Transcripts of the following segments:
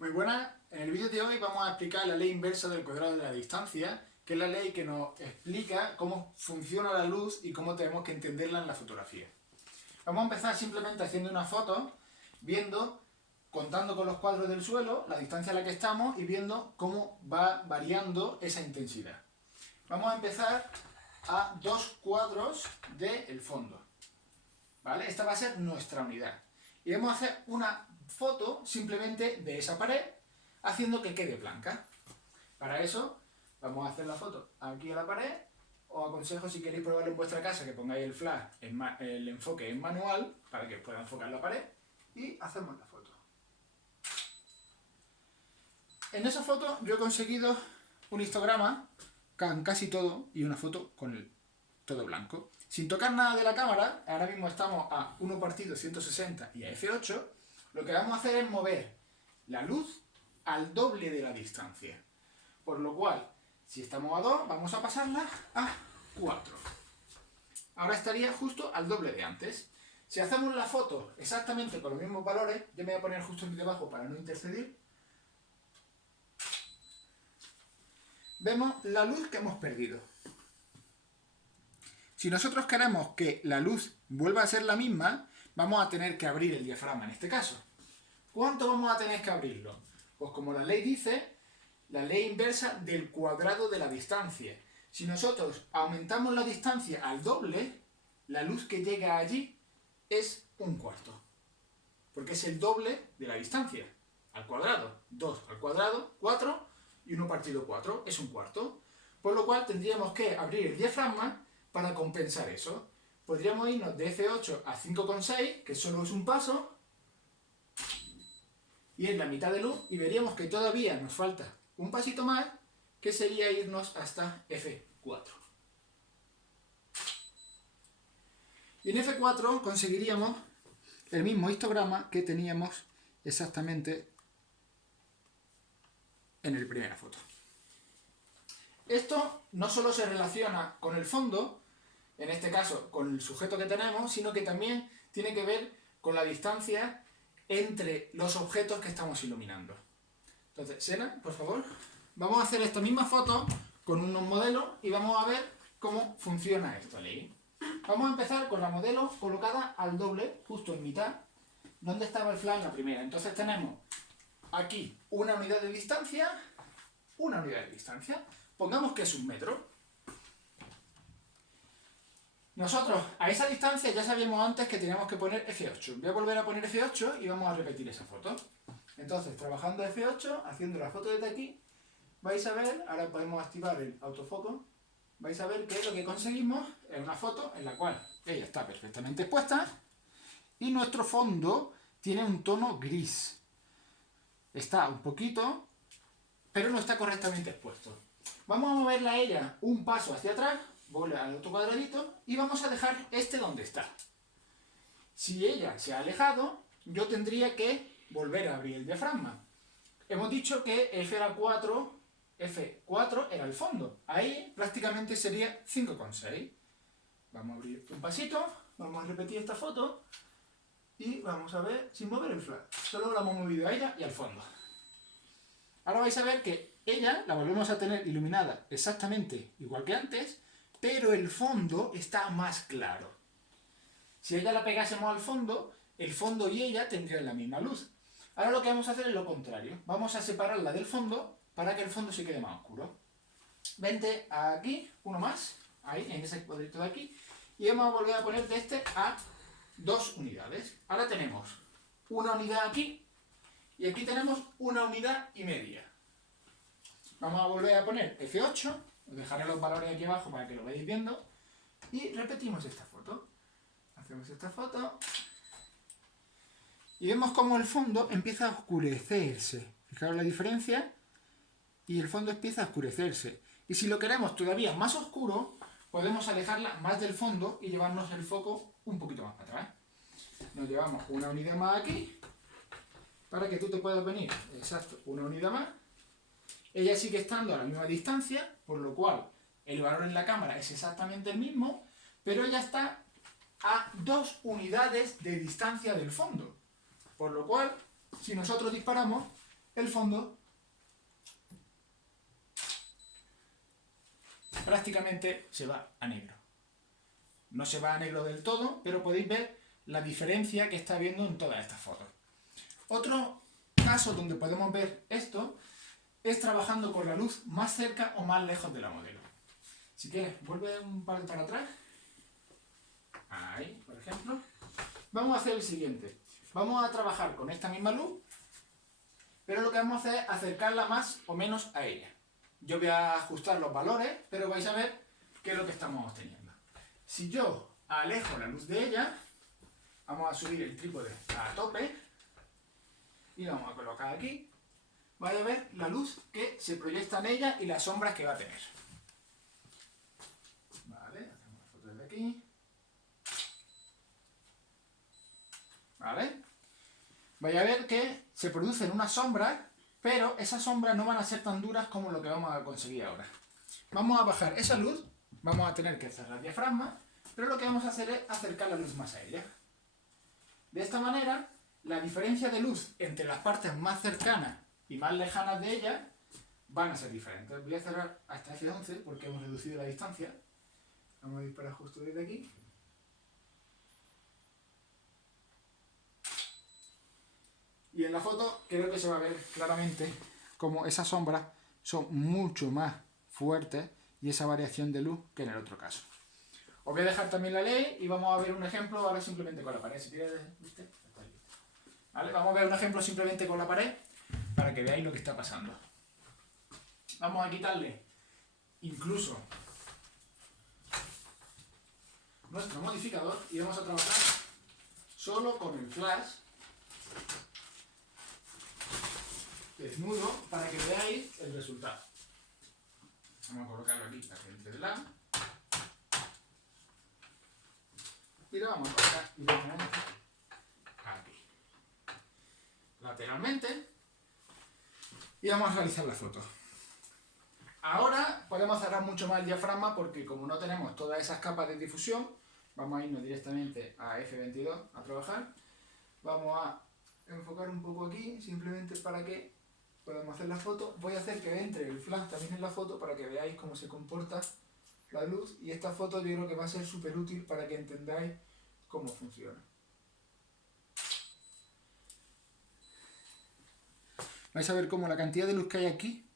Muy buenas, en el vídeo de hoy vamos a explicar la ley inversa del cuadrado de la distancia, que es la ley que nos explica cómo funciona la luz y cómo tenemos que entenderla en la fotografía. Vamos a empezar simplemente haciendo una foto, contando con los cuadros del suelo, la distancia a la que estamos y viendo cómo va variando esa intensidad. Vamos a empezar a 2 cuadros del fondo, ¿vale? Esta va a ser nuestra unidad. Y vamos a hacer una foto simplemente de esa pared, haciendo que quede blanca. Para eso, vamos a hacer la foto aquí a la pared. Os aconsejo, si queréis probarlo en vuestra casa, que pongáis el flash, el enfoque en manual, para que pueda enfocar la pared, y hacemos la foto. En esa foto yo he conseguido un histograma con casi todo y una foto con todo blanco. Sin tocar nada de la cámara, ahora mismo estamos a 1/160 y a f8, lo que vamos a hacer es mover la luz al doble de la distancia. Por lo cual, si estamos a 2, vamos a pasarla a 4. Ahora estaría justo al doble de antes. Si hacemos la foto exactamente con los mismos valores, yo me voy a poner justo aquí debajo para no intercedir, vemos la luz que hemos perdido. Si nosotros queremos que la luz vuelva a ser la misma, vamos a tener que abrir el diafragma en este caso. ¿Cuánto vamos a tener que abrirlo? Pues como la ley dice, la ley inversa del cuadrado de la distancia. Si nosotros aumentamos la distancia al doble, la luz que llega allí es 1/4. Porque es el doble de la distancia. Al cuadrado. 2 al cuadrado, 4, y 1/4 es 1/4. Por lo cual tendríamos que abrir el diafragma para compensar eso. Podríamos irnos de f8 a 5,6, que solo es un paso, y es la mitad de luz, y veríamos que todavía nos falta un pasito más, que sería irnos hasta f4. Y en f4 conseguiríamos el mismo histograma que teníamos exactamente en la primera foto. Esto no solo se relaciona con el fondo, en este caso con el sujeto que tenemos, sino que también tiene que ver con la distancia entre los objetos que estamos iluminando. Entonces, Sena, por favor, vamos a hacer esta misma foto con unos modelos y vamos a ver cómo funciona esta ley. Vamos a empezar con la modelo colocada al doble, justo en mitad, donde estaba el flash en la primera. Entonces tenemos aquí una unidad de distancia, pongamos que es 1 metro. Nosotros a esa distancia ya sabíamos antes que teníamos que poner F8. Voy a volver a poner F8 y vamos a repetir esa foto. Entonces, trabajando F8, haciendo la foto desde aquí, vais a ver, ahora podemos activar el autofoco, vais a ver que lo que conseguimos es una foto en la cual ella está perfectamente expuesta y nuestro fondo tiene un tono gris. Está un poquito, pero no está correctamente expuesto. Vamos a moverla a ella un paso hacia atrás, vuelve al otro cuadradito, y vamos a dejar este donde está. Si ella se ha alejado, yo tendría que volver a abrir el diafragma. Hemos dicho que F4 era el fondo. Ahí prácticamente sería 5,6. Vamos a abrir un pasito, vamos a repetir esta foto, y vamos a ver, sin mover el flash, solo la hemos movido a ella y al fondo. Ahora vais a ver que ella la volvemos a tener iluminada exactamente igual que antes, pero el fondo está más claro. Si a ella la pegásemos al fondo, el fondo y ella tendrían la misma luz. Ahora lo que vamos a hacer es lo contrario. Vamos a separarla del fondo para que el fondo se quede más oscuro. Vente aquí, uno más, ahí, en ese cuadrito de aquí, y vamos a volver a poner de este a 2 unidades. Ahora tenemos una unidad aquí, y aquí tenemos 1,5 unidades. Vamos a volver a poner F8, os dejaré los valores aquí abajo para que lo veáis viendo, y repetimos esta foto. Hacemos esta foto, y vemos cómo el fondo empieza a oscurecerse. Fijaros la diferencia, y el fondo empieza a oscurecerse. Y si lo queremos todavía más oscuro, podemos alejarla más del fondo y llevarnos el foco un poquito más para atrás. Nos llevamos una unidad más aquí, para que tú te puedas venir, exacto, una unidad más. Ella sigue estando a la misma distancia, por lo cual el valor en la cámara es exactamente el mismo, pero ella está a 2 unidades de distancia del fondo. Por lo cual, si nosotros disparamos, el fondo prácticamente se va a negro. No se va a negro del todo, pero podéis ver la diferencia que está habiendo en todas estas fotos. Otro caso donde podemos ver esto es trabajando con la luz más cerca o más lejos de la modelo. Si quieres, vuelve un par para atrás. Ahí, por ejemplo. Vamos a hacer el siguiente. Vamos a trabajar con esta misma luz, pero lo que vamos a hacer es acercarla más o menos a ella. Yo voy a ajustar los valores, pero vais a ver qué es lo que estamos obteniendo. Si yo alejo la luz de ella, vamos a subir el trípode a tope y lo vamos a colocar aquí. Vais a ver la luz que se proyecta en ella y las sombras que va a tener. Vale, hacemos la foto desde aquí. ¿Vale? Vais a ver que se producen unas sombras, pero esas sombras no van a ser tan duras como lo que vamos a conseguir ahora. Vamos a bajar esa luz, vamos a tener que cerrar el diafragma, pero lo que vamos a hacer es acercar la luz más a ella. De esta manera, la diferencia de luz entre las partes más cercanas y más lejanas de ella van a ser diferentes. Voy a cerrar hasta F11 porque hemos reducido la distancia. Vamos a disparar justo desde aquí. Y en la foto creo que se va a ver claramente cómo esas sombras son mucho más fuertes y esa variación de luz que en el otro caso. Os voy a dejar también la ley y vamos a ver un ejemplo ahora simplemente con la pared. Si quieres, ¿viste? ¿Vale? Vamos a ver un ejemplo simplemente con la pared para que veáis lo que está pasando. Vamos a quitarle incluso nuestro modificador y vamos a trabajar solo con el flash desnudo para que veáis el resultado. Vamos a colocarlo aquí para que entre de lado. Y lo vamos a colocar directamente aquí. Lateralmente. Y vamos a realizar la foto. Ahora podemos cerrar mucho más el diafragma porque como no tenemos todas esas capas de difusión, vamos a irnos directamente a F22 a trabajar. Vamos a enfocar un poco aquí, simplemente para que podamos hacer la foto. Voy a hacer que entre el flash también en la foto para que veáis cómo se comporta la luz. Y esta foto yo creo que va a ser súper útil para que entendáis cómo funciona. Vais a ver cómo la cantidad de luz que hay aquí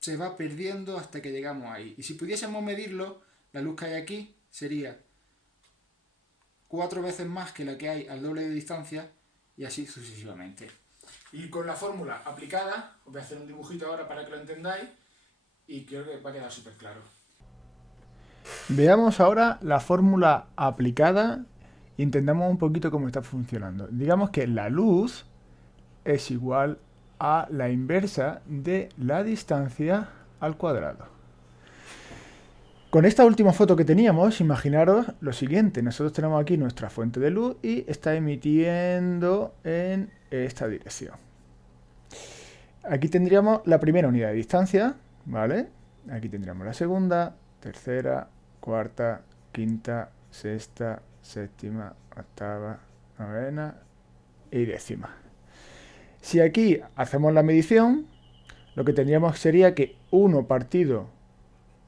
se va perdiendo hasta que llegamos ahí. Y si pudiésemos medirlo, la luz que hay aquí sería 4 veces más que la que hay al doble de distancia y así sucesivamente. Y con la fórmula aplicada, os voy a hacer un dibujito ahora para que lo entendáis y creo que va a quedar súper claro. Veamos ahora la fórmula aplicada y entendamos un poquito cómo está funcionando. Digamos que la luz es igual a la inversa de la distancia al cuadrado. Con esta última foto que teníamos, imaginaros lo siguiente. Nosotros tenemos aquí nuestra fuente de luz y está emitiendo en esta dirección. Aquí tendríamos la primera unidad de distancia, ¿vale? Aquí tendríamos la segunda, tercera, cuarta, quinta, sexta, séptima, octava, novena y décima. Si aquí hacemos la medición, lo que tendríamos sería que 1 partido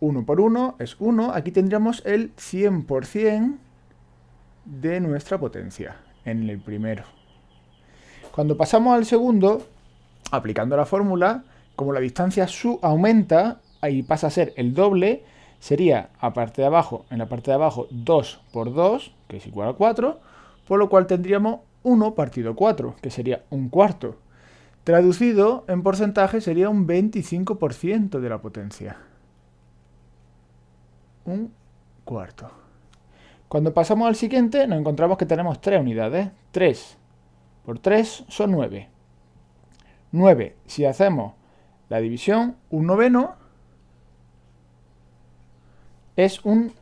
1 por 1 es 1. Aquí tendríamos el 100% de nuestra potencia en el primero. Cuando pasamos al segundo, aplicando la fórmula, como la distancia aumenta y pasa a ser el doble, sería en la parte de abajo 2 por 2, que es igual a 4, por lo cual tendríamos 1 partido 4, que sería un cuarto. Traducido en porcentaje sería un 25% de la potencia. Un cuarto. Cuando pasamos al siguiente nos encontramos que tenemos 3 unidades. 3 por 3 son 9. 9, si hacemos la división, un noveno es un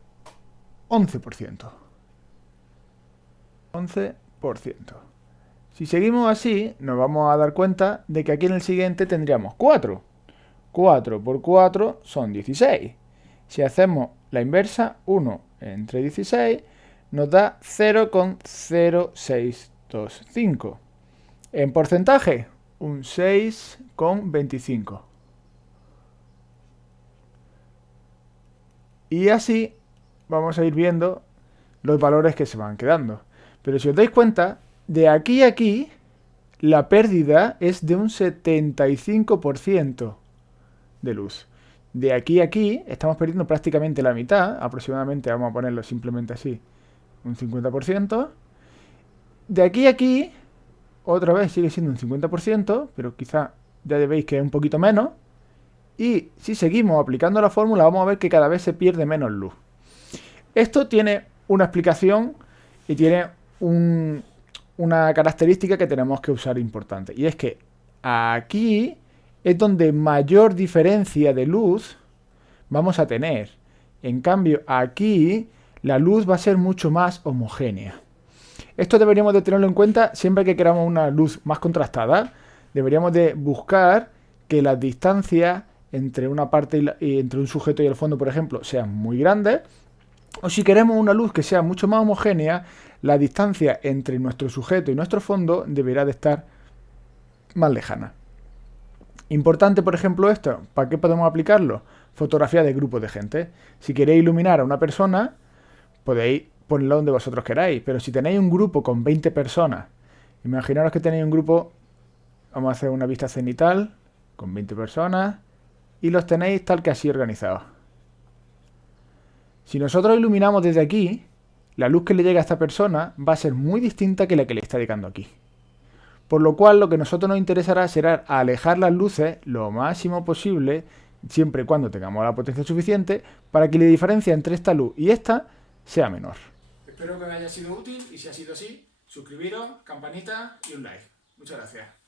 11%. 11%. Si seguimos así, nos vamos a dar cuenta de que aquí en el siguiente tendríamos 4. 4 por 4 son 16. Si hacemos la inversa, 1 entre 16 nos da 0,0625. En porcentaje, un 6,25. Y así vamos a ir viendo los valores que se van quedando. Pero si os dais cuenta, de aquí a aquí, la pérdida es de un 75% de luz. De aquí a aquí estamos perdiendo prácticamente la mitad, aproximadamente, vamos a ponerlo simplemente así, un 50%. De aquí a aquí, otra vez sigue siendo un 50%, pero quizá ya veis que es un poquito menos. Y si seguimos aplicando la fórmula, vamos a ver que cada vez se pierde menos luz. Esto tiene una explicación y tiene una característica que tenemos que usar importante. Y es que aquí es donde mayor diferencia de luz vamos a tener. En cambio, aquí la luz va a ser mucho más homogénea. Esto deberíamos de tenerlo en cuenta siempre que queramos una luz más contrastada. Deberíamos de buscar que las distancias entre una parte y entre un sujeto y el fondo, por ejemplo, sean muy grandes. O si queremos una luz que sea mucho más homogénea, la distancia entre nuestro sujeto y nuestro fondo deberá de estar más lejana. Importante, por ejemplo, esto. ¿Para qué podemos aplicarlo? Fotografía de grupos de gente. Si queréis iluminar a una persona, podéis ponerlo donde vosotros queráis. Pero si tenéis un grupo con 20 personas, imaginaros que tenéis un grupo, vamos a hacer una vista cenital, con 20 personas, y los tenéis tal que así organizados. Si nosotros iluminamos desde aquí, la luz que le llega a esta persona va a ser muy distinta que la que le está llegando aquí. Por lo cual, lo que a nosotros nos interesará será alejar las luces lo máximo posible, siempre y cuando tengamos la potencia suficiente, para que la diferencia entre esta luz y esta sea menor. Espero que os haya sido útil y si ha sido así, suscribiros, campanita y un like. Muchas gracias.